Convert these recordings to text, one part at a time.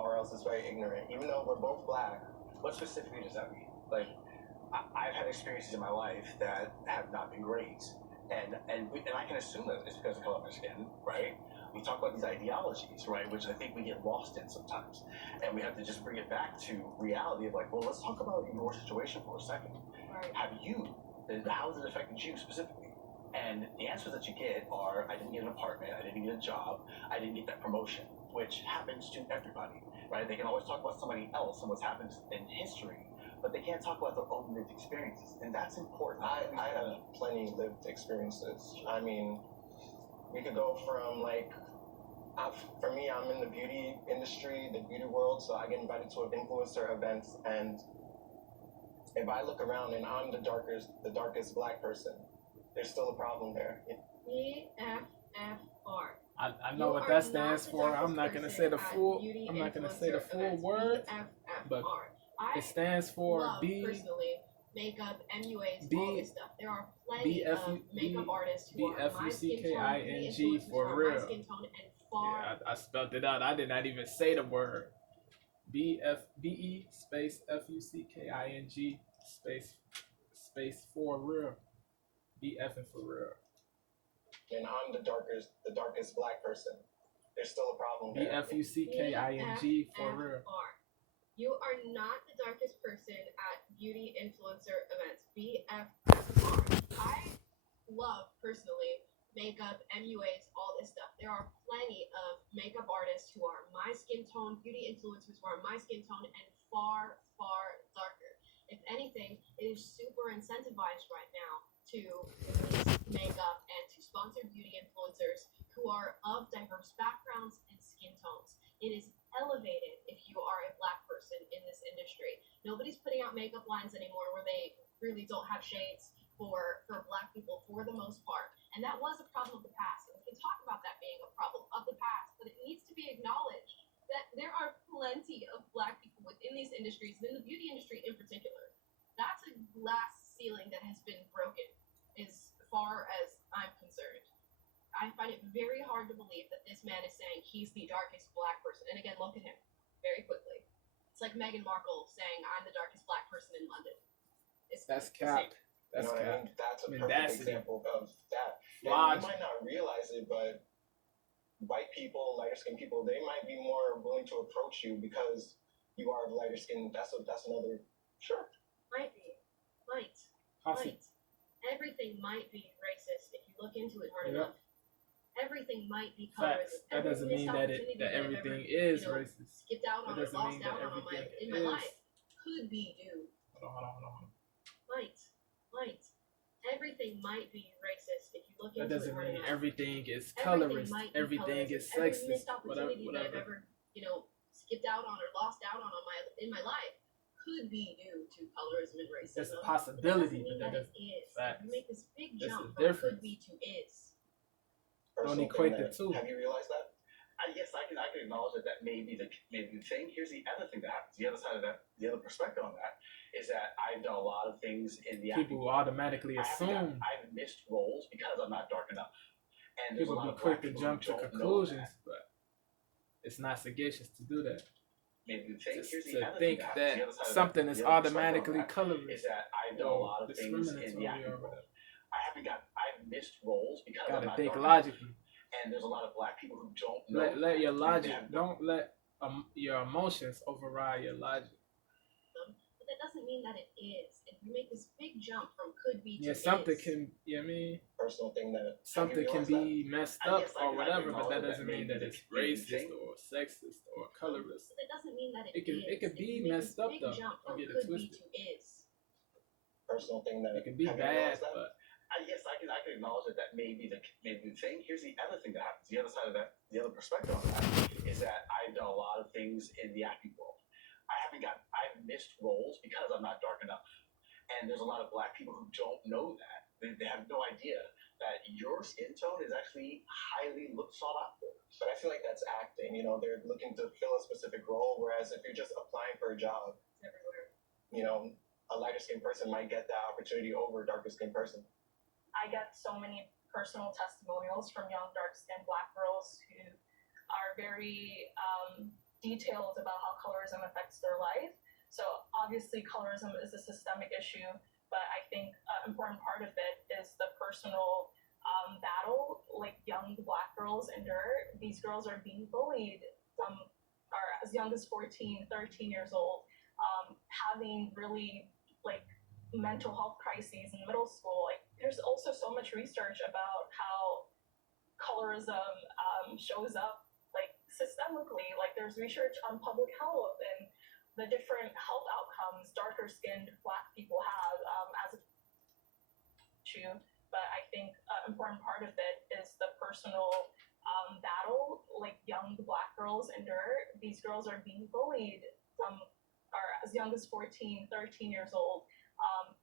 or else it's very ignorant. Even though we're both black, what specifically does that mean? Like, I've had experiences in my life that have not been great, and I can assume that it's because of the color of my skin, right? We talk about these ideologies, right, which I think we get lost in sometimes, and we have to just bring it back to reality of like, well, let's talk about your situation for a second. Right. How has it affected you specifically? And the answers that you get are, I didn't get an apartment, I didn't get a job, I didn't get that promotion, which happens to everybody, right? They can always talk about somebody else and what's happened in history, but they can't talk about their own lived experiences, and that's important. I have plenty lived experiences. I mean, we could go from like, for me, I'm in the beauty industry, the beauty world, so I get invited to influencer events, and if I look around and I'm the darkest black person, there's still a problem there. BFFR. I know what that stands for. I'm not gonna say the full. I'm not gonna say the full word, but it stands for B. Personally, makeup, MUAs, all this stuff. There are plenty of makeup artists who are my skin tone, for real. my skin tone, and far. Yeah, I spelled it out. I did not even say the word. BE space FUCKING space for real. BF and for real. And I'm the darkest black person. There's still a problem there. BFUCKING for real. You are not the darkest person at beauty influencer events. BFFR. I love personally makeup, MUAs, all this stuff. There are plenty of makeup artists who are my skin tone, beauty influencers who are my skin tone, and far, far darker. If anything, it is super incentivized right now to release makeup and to sponsor beauty influencers who are of diverse backgrounds and skin tones. It is elevated if you are a black person in this industry. Nobody's putting out makeup lines anymore where they really don't have shades for black people for the most part. And that was a problem of the past. And we can talk about that being a problem of the past, but it needs to be acknowledged that there are plenty of black people within these industries, and in the beauty industry in particular. That's a glass ceiling that has been broken, as far as I'm concerned. I find it very hard to believe that this man is saying he's the darkest black person. And again, look at him very quickly. It's like Meghan Markle saying, I'm the darkest black person in London. That's cap. That's you know cap. I mean? That's a perfect example of that. And you might not realize it, but white people, lighter skinned people, they might be more willing to approach you because you are lighter skinned. That's another, sure. Might be. Might. Everything might be racist if you look into it hard enough. Everything might be colorism. That doesn't mean that everything is racist. Skipped out on or lost out on in my life could be due. Hold on. Might. Everything might be racist if you look into it. That doesn't mean everything is colorist. Everything is sexist. Every missed opportunity that I've ever, skipped out on or lost out on in my life could be due to colorism and racism. There's a possibility, but that doesn't mean that it is. You make this big jump from could be to is. Don't equate the two. Have you realized that? Yes, I can acknowledge that may be the thing. Here's the other thing that happens. The other side of that, the other perspective on that, is that I've done a lot of things in the people automatically assume I've missed roles because I'm not dark enough. And people be quick to jump to conclusions, but it's not sagacious to do that. Maybe to think that something is automatically colorist is that I've done a lot of things in the acting world. I've missed roles because I'm not think dark logically. Enough. And there's a lot of black people who don't know. Let your logic, don't let your emotions override your logic. But that doesn't mean that it is. If you make this big jump from could be to something is. Can, personal thing that something can be messed up or whatever, but that doesn't mean that it's racist or sexist or colorist. But that doesn't mean that it can be messed up though. Don't get it twisted. Personal thing that it can be bad, but. Yes, I can acknowledge that may be the thing. Here's the other thing that happens. The other side of that, the other perspective on that, is that I've done a lot of things in the acting world. I've missed roles because I'm not dark enough. And there's a lot of black people who don't know that. They have no idea that your skin tone is actually highly sought after. But I feel like that's acting. They're looking to fill a specific role, whereas if you're just applying for a job, it's everywhere. A lighter skinned person might get that opportunity over a darker skinned person. I get so many personal testimonials from young, dark-skinned black girls who are very details about how colorism affects their life. So obviously colorism is a systemic issue, but I think an important part of it is the personal battle like young Black girls endure. These girls are being bullied from are as young as 14, 13 years old, having really like mental health crises in middle school. Like there's also so much research about how colorism shows up like systemically. Like there's research on public health and the different health outcomes darker skinned Black people have as a issue. But I think an important part of it is the personal battle like young Black girls endure. These girls are being bullied from are as young as 14, 13 years old,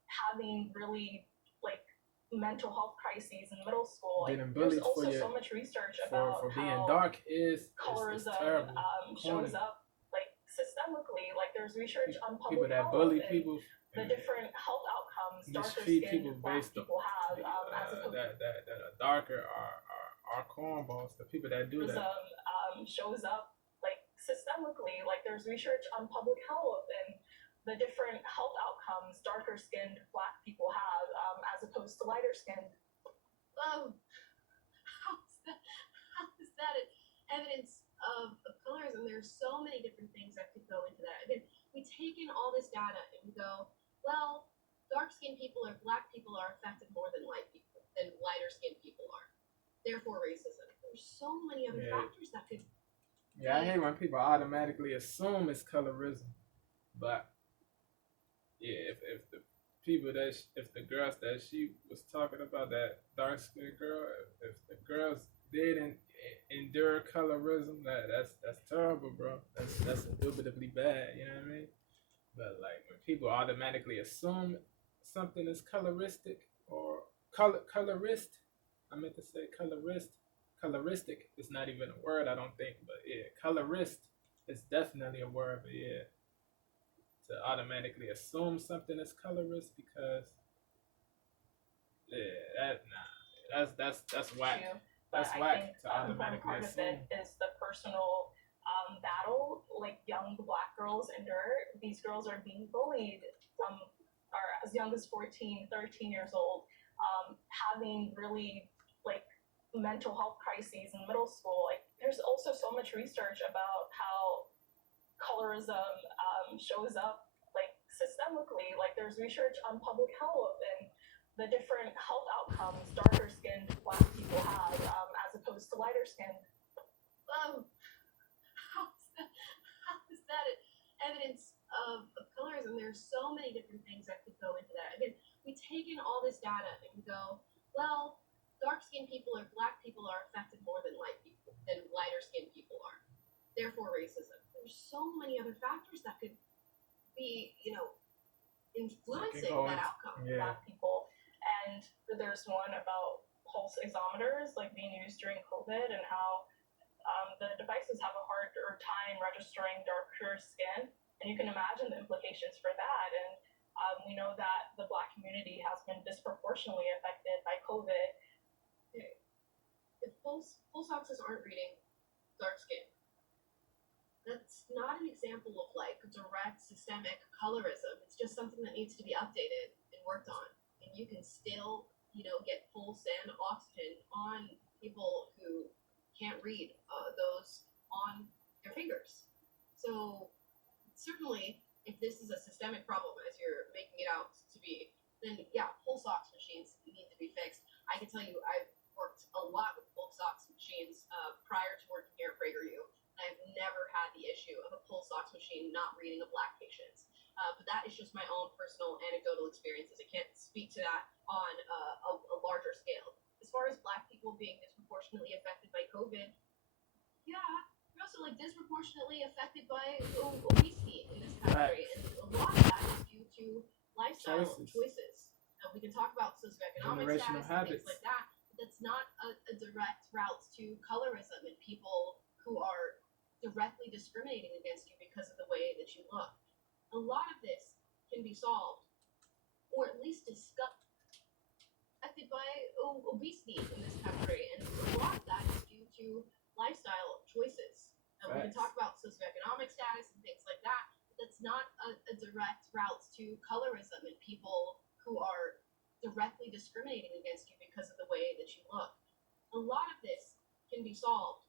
having really like mental health crises in middle school. Like, Getting there's bullied also for your, so much research about for being how dark is colorism terrible. shows up like systemically. Like there's research on People public that health bully and people, the different health outcomes darker mistreat skinned people Black based on people have as opposed that are darker are cornballs. The people that do that. shows up like systemically. Like there's research on public health and the different health outcomes darker skinned Black people have as opposed to lighter skinned. How is that evidence of colorism? There's so many different things that could go into that. Again, we take in all this data and we go, well, dark-skinned people or Black people are affected more than lighter-skinned people are. Therefore, racism. There's so many other factors that could. Yeah, I hate when people automatically assume it's colorism, but yeah, if the people if the girls that she was talking about, that dark skinned girl, if the girls didn't endure colorism, that's terrible, bro. That's indubitably bad. You know what I mean? But like when people automatically assume something is coloristic or colorist, I meant to say colorist. Coloristic is not even a word, I don't think, but yeah, colorist is definitely a word, but yeah, to automatically assume something is colorist because yeah, that's whack. That's whack to automatically assume. Is the personal battle like young Black girls endure. These girls are being bullied from are as young as 14, 13 years old, having really like mental health crises in middle school. Like there's also so much research about how colorism shows up like systemically. Like there's research on public health and the different health outcomes darker skinned Black people have as opposed to lighter skinned. How is that evidence of colorism? There's so many different things that could go into that. Again, we take in all this data and we go, well, dark-skinned people or Black people are affected more than lighter-skinned people are. Therefore, racism. There's so many other factors that could be, influencing that outcome. Yeah. Black people, and there's one about pulse oximeters like being used during COVID and how the devices have a harder time registering darker skin, and you can imagine the implications for that. And we know that the Black community has been disproportionately affected by COVID. If pulse oxes aren't reading dark skin, that's not an example of like direct systemic colorism. It's just something that needs to be updated and worked on. And you can still, get pulse and oxygen on people who can't read those on their fingers. So certainly, if this is a systemic problem as you're making it out to be, then yeah, pulse ox machines need to be fixed. I can tell you I've worked a lot with pulse ox machines prior to working here at PragerU, and I've never had the issue of a pulse ox machine not reading a Black patient. But that is just my own personal anecdotal experiences. I can't speak to that on a larger scale. As far as Black people being disproportionately affected by COVID, yeah, they're also like disproportionately affected by obesity in this country, and a lot of that is due to lifestyle choices. We can talk about socioeconomic status and things like that, but that's not a direct route to colorism and people who are directly discriminating against you because of the way that you look. A lot of this can be solved, or at least discussed, affected by obesity in this country, and a lot of that is due to lifestyle choices. We can talk about socioeconomic direct routes to colorism and people who are directly discriminating against you because of the way that you look. A lot of this can be solved,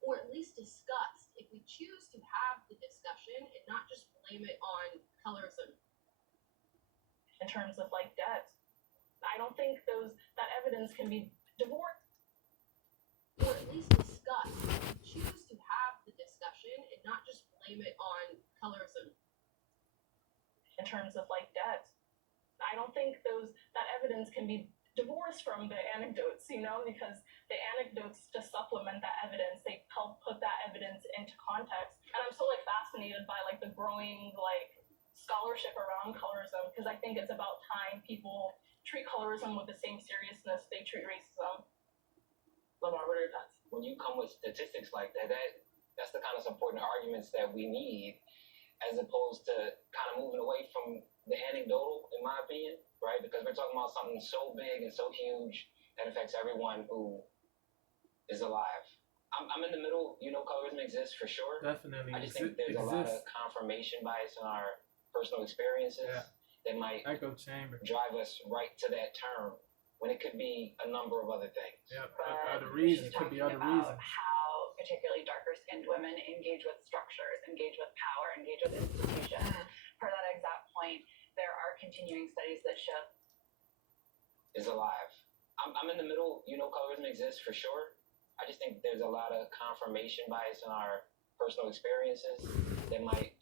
or at least discussed, if we choose to have the discussion and not just blame it on colorism. In terms of like debt, I don't think that evidence can be divorced. Or at least discussed, if we choose to have the discussion and not just blame it on colorism. In terms of like debt, I don't think that evidence can be divorced from the anecdotes, because the anecdotes just supplement that evidence. They help put that evidence into context. And I'm so fascinated by the growing scholarship around colorism, because I think it's about time people treat colorism with the same seriousness they treat racism. Lamar, what are your thoughts? When you come with statistics like that's the kind of supporting arguments that we need, as opposed to kind of moving away from the anecdotal, in my opinion, right? Because we're talking about something so big and so huge that affects everyone who is alive. I'm in the middle. Colorism exists for sure. Definitely. I just think there's a lot of confirmation bias in our personal experiences that might echo chamber drive us right to that term when it could be a number of other things. Yeah, But other reasons. Could be other reasons. How particularly darker-skinned women engage with structures, engage with power, engage with institutions. Per that exact point, there are continuing studies that show is alive. I'm in the middle. Colorism exists for sure. I just think there's a lot of confirmation bias in our personal experiences that might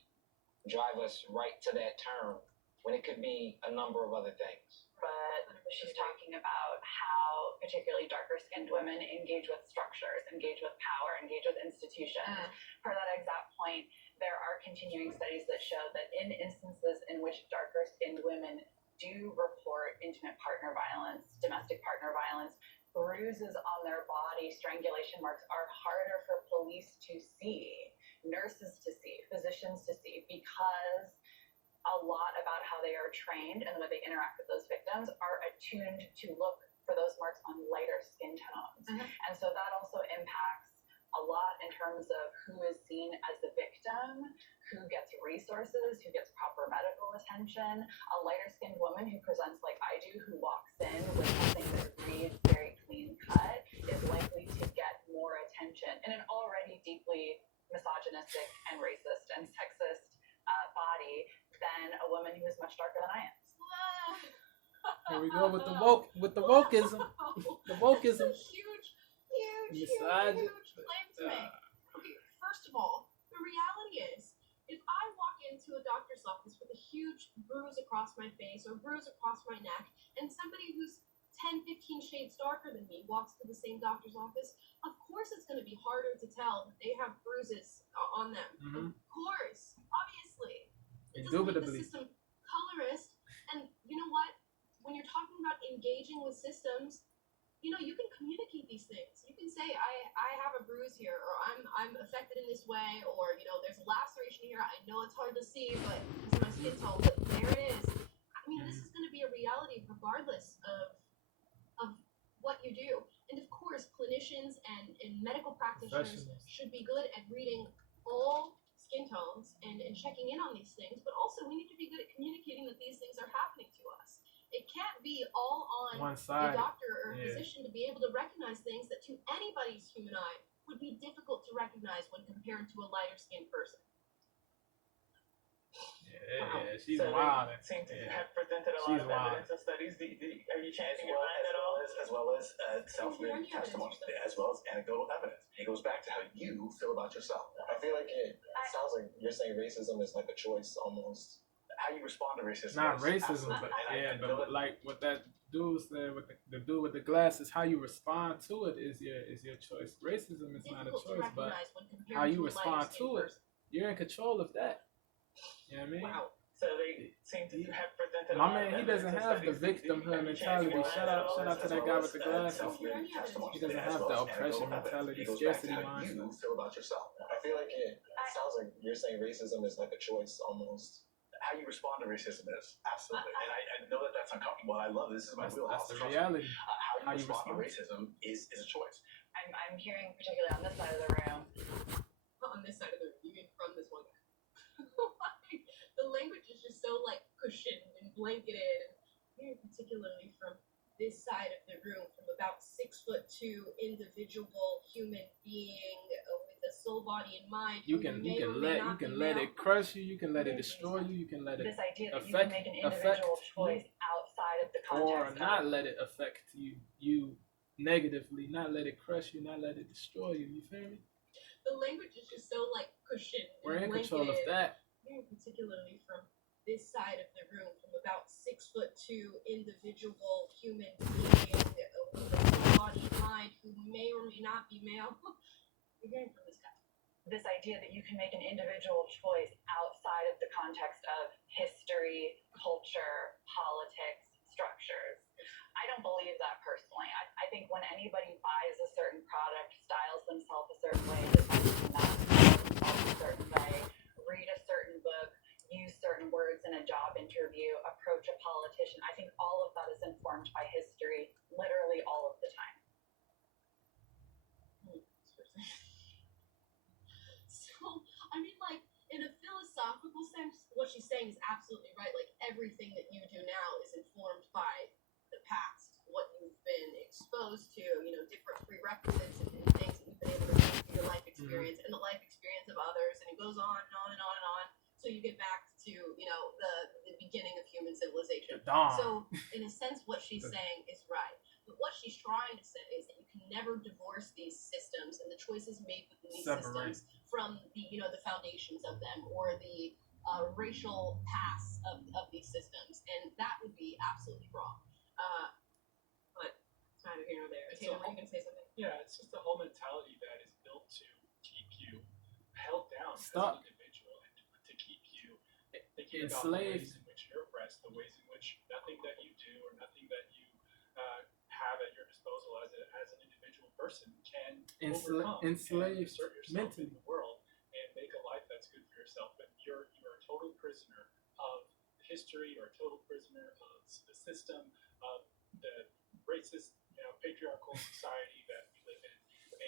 drive us right to that term when it could be a number of other things. But she's talking about how particularly darker-skinned women engage with structures, engage with power, engage with institutions. Per that exact point, there are continuing studies that show that in instances in which darker-skinned women do report intimate partner violence, domestic partner violence, bruises on their body, strangulation marks are harder for police to see, nurses to see, physicians to see, because a lot about how they are trained and the way they interact with those victims are attuned to look for those marks on lighter skin tones. And so that also impacts a lot in terms of who is seen as the victim, who gets resources, who gets proper medical attention. A lighter skinned woman who presents like I do, who walks in with something that reads very clean cut, is likely to get more attention in an already deeply misogynistic and racist and sexist body than a woman who is much darker than I am. Here we go with the wokeism. The wokeism. It's a huge claim to make. Okay, first of all, the reality is, if I walk into a doctor's office with a huge bruise across my face or bruise across my neck, and somebody who's 10, 15 shades darker than me walks to the same doctor's office, of course it's going to be harder to tell that they have bruises on them. Of course, obviously. It doesn't make the Indubitably. system colorist. And you know what? When you're talking about engaging with systems, you can communicate these things. You can say, I have a bruise here, or I'm affected in this way, or there's a laceration here. I know it's hard to see, but it's my skin tone, but there it is. I mean, this is going to be a reality regardless of what you do. And of course, clinicians and medical practitioners should be good at reading all skin tones and checking in on these things, but also we need to be good at communicating that these things are happening to us. It can't be all on One the side. doctor or physician to be able to recognize things that to anybody's human eye would be difficult to recognize when compared to a lighter skinned person. Yeah, she's So wild. they seem to Yeah. have presented a lot She's of wild. evidence and studies. Are you As changing your well mind at all? as self-made testimony, as well as anecdotal evidence. It goes back to how you feel about yourself. I feel like it sounds like you're saying racism is like a choice almost. How you respond to racism. Not is racism, absolutely- but and I know but that- like what that dude said with the dude with the glasses, how you respond to it is your choice. Racism is not a Difficult to choice, but recognize when compared how you to a respond lighter-skinned to it, person. you're in control of that. You know what I mean? Wow. So they seem to have presented a My lot man, of he evidence doesn't and have the studies. victimhood Are you changing mentality. your mind Shout at out all? to that guy with the glasses. Self-made testimony. He doesn't As have well the as oppression anecdotal evidence. mentality, It goes back to scarcity how mindset. you feel about yourself. I feel like it sounds like you're saying racism is like a choice almost. How you respond to racism is absolutely, and I know that that's uncomfortable. I love this. This is my wheelhouse. That's the Trust me. reality. How you respond to racism is a choice. I'm hearing, particularly on this side of the room, On this side of the room, you mean from this one guy. Like, the language is particularly from this side of the room, from about 6'2" individual human being with a soul, body, and mind. You can let it crush you. You can let it destroy you. You can let it This idea that you can make an individual choice outside of the or context not of let it affect you negatively. Not let it crush you. Not let it destroy you. You feel me? The language is just so like cushioned. We're in control of that. Particularly from this side of the room, from about 6'2" individual human being with a full body mind who may or may not be male. We're hearing from this guy. this idea that you can make an individual choice outside of the context of history, culture, politics, structures. I don't believe that personally. I think when anybody buys a certain product, styles themselves a certain way, decides to not style themselves a certain way, read a certain book, use certain words in a job interview, approach a politician, I think all of that is informed by history literally all of the time. So, I mean, like, in a philosophical sense, what she's saying is absolutely right. Like, everything that you do now is informed by the past, what you've been exposed to, you know, different prerequisites and things that you've been able to do through your life experience and the life experience of others, and it goes on and on and on and on. So you get back to, you know, the beginning of human civilization. So, in a sense, what she's saying is right. But what she's trying to say is that you can never divorce these systems and the choices made within these systems from the, you know, the foundations of them or the racial past of these systems, and that would be absolutely wrong. But it's neither here nor there. Taylor, were you gonna say something? Yeah, it's just the whole mentality that is built to keep you held down as Stop. an individual and to keep you thinking about the ways in which you're oppressed, the ways in which nothing that you do or nothing that you have at your disposal as an individual person can overcome and assert yourself in the world and make a life that's good for yourself. But you're a total prisoner of history or a total prisoner of the system, of the racist, you know, patriarchal society that we live in,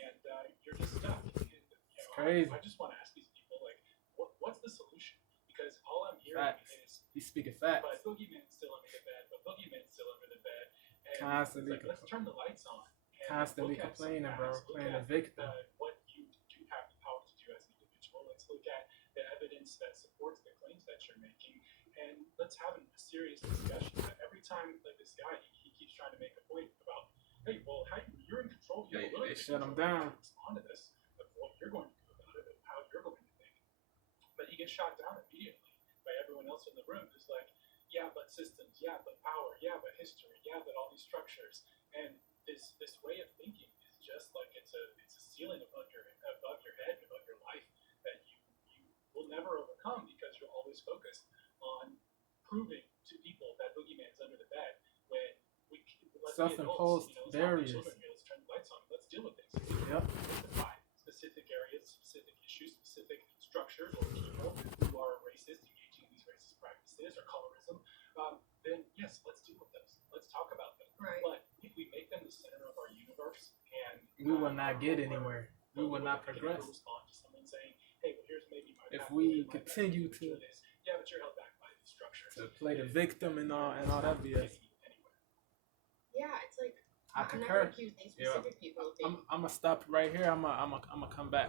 and you're just stuck. And, you know, crazy. I just want to ask these people, like, what's the solution? Because all I'm hearing is he's speaking facts. But Boogeyman's still under the bed. But Boogeyman's still under the bed. And Constantly, it's like, let's turn the lights on. And constantly look at complaining, bro. facts, Playing look a victim. what you do have the power to do as an individual. Let's look at the evidence that supports the claims that you're making, and let's have a serious discussion. Every time, like this guy, he keeps trying to make a point about, hey, well, you're in control. They shut him down. Respond to this of what you're going to do about it, and how you're going to think. But he gets shot down immediately by everyone else in the room. Who's like, yeah, but systems, yeah, but power, yeah, but history, yeah, but all these structures, and this way of thinking is just like it's a ceiling above your head, above your life that you will never overcome because you're always focused on proving to people that Boogeyman's under the bed when let's self-imposed barriers. Let's turn the lights on. Let's deal with things. Yep. Identify specific areas, specific issues, specific structures or people who are racist, engaging in these racist practices or colorism. Then yes, let's deal with those. Let's talk about them. Right. But if we make them the center of our universe, and we will not get anywhere. We will not progress. Respond to someone saying, "Hey, well, here's maybe my." If we continue to yeah, but you're held back by these structures. To play the victim and all that BS. Yeah, it's like I I'm concur. not gonna accuse these specific people of being I'm gonna stop right here. I'm gonna come back.